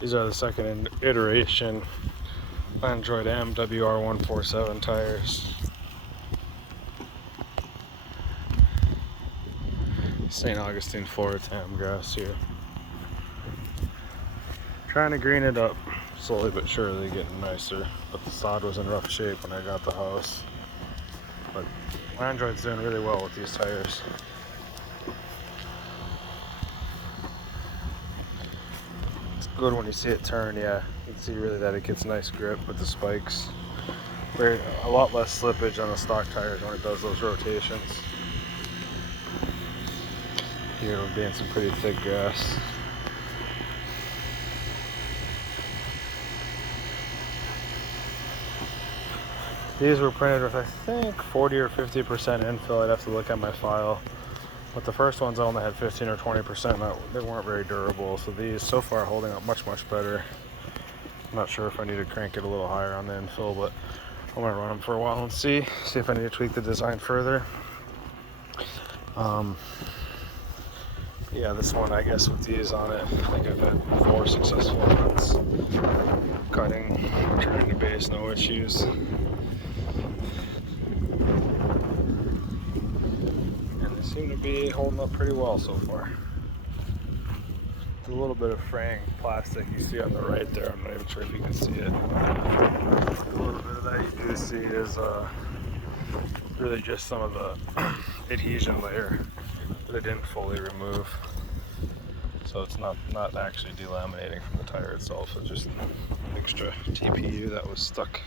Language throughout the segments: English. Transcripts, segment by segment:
These are the second iteration Landroid M WR147 tires. St. Augustine, Florida tam grass here. Trying to green it up, slowly but surely getting nicer. But the sod was in rough shape when I got the house. But Landroid's doing really well with these tires. It's good when you see it turn, yeah. You can see really that it gets nice grip with the spikes. A lot less slippage on the stock tires when it does those rotations. Here we're being some pretty thick grass. These were printed with, I think, 40 or 50% infill. I'd have to look at my file. But the first ones only had 15 or 20%. They weren't very durable. So these so far are holding up much, much better. I'm not sure if I need to crank it a little higher on the infill, but I'm gonna run them for a while and see if I need to tweak the design further. Yeah, this one, I guess, with these on it, I think I've had 4 successful runs. Cutting, returning to base, no issues. And they seem to be holding up pretty well so far. There's a little bit of fraying plastic you see on the right there. I'm not even sure if you can see it. A little bit of that you do see is really just some of the adhesion layer that I didn't fully remove. So it's not actually delaminating from the tire itself, it's just extra TPU that was stuck.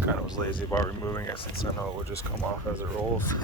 Kind of was lazy about removing it since I know it would just come off as it rolls.